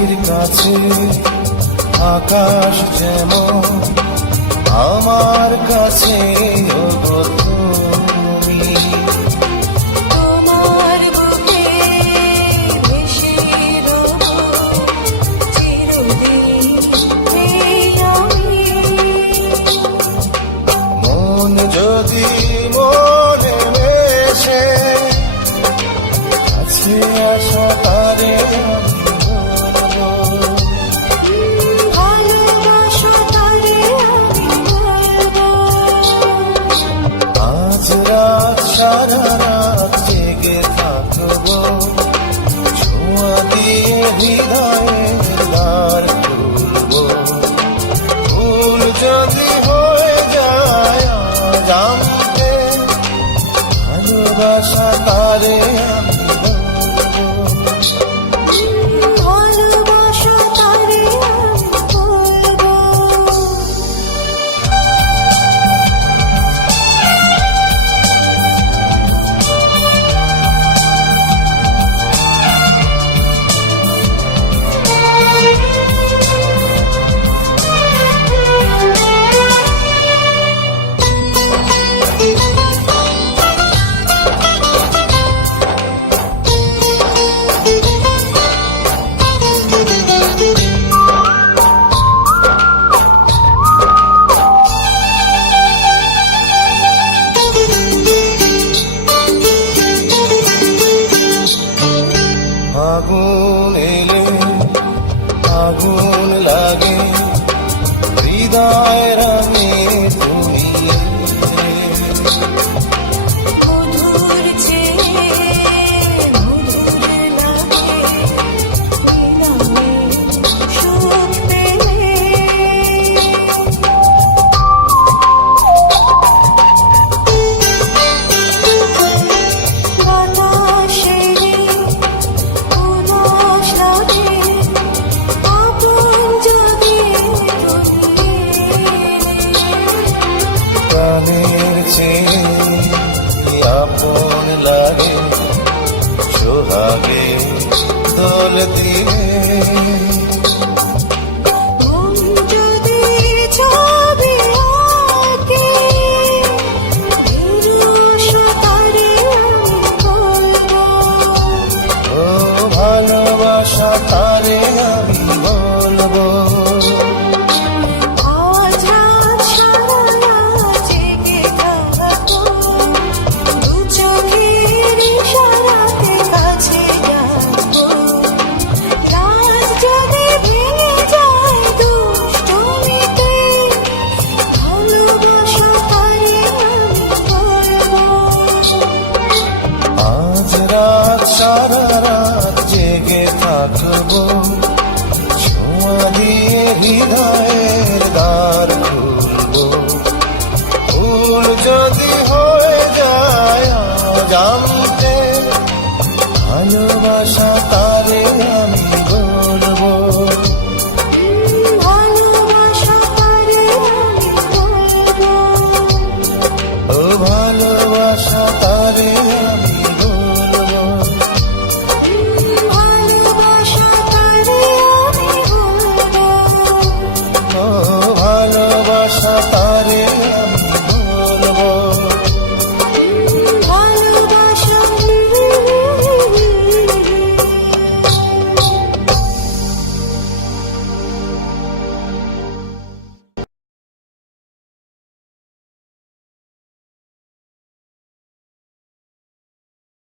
নদীর কাছে আকাশ যেন আমার কাছে ওগো তুমি। তোমার বুকে ভেসে রবো চিরদিন আমি। মন যদি মনে মেশে কাছে আসা তারে ভালোবাসা তারে আমি বলবো। আজ রাত সারা রাত জেগে থাকবো ছোঁয়া দিয়ে হৃদয়ের দ্বার খুলবো। ভুল যদি হয়ে যায় জানতে ভালোবাসা তারে আমি ভালোবাসা তারে আমি বলবো। আগুন এলে আগুন লাগে হৃদয় রঙে তুমি মধুর চেয়ে মধুর লাগে মিলনে সুখ পেলে। বাতাসেরই উল্লাস লাগে আপন যদি রইলে। প্রাণের চেয়ে আপন লাগে সোহাগে দোল দিলে। মন যদি ছবি আঁকে নিরুষা তারে আমি বলবো। ও ভালোবাসা তারে আমি বলবো। আজ রাত সারা রাত জেগে থাকবো দু চোখের ইশারাতে কাছে যাবো। রাত যদি ভেঙে যায় দুষ্টুমিতে ভালোবাসা তারে আমি বলবো। আজ রাত সারা রাত জেগে থাকবো ছোঁয়া দিয়ে হৃদয়ের দ্বার খুলবো। ভুল যদি হয়ে যায় জানতে ভালোবাসা তারে আমি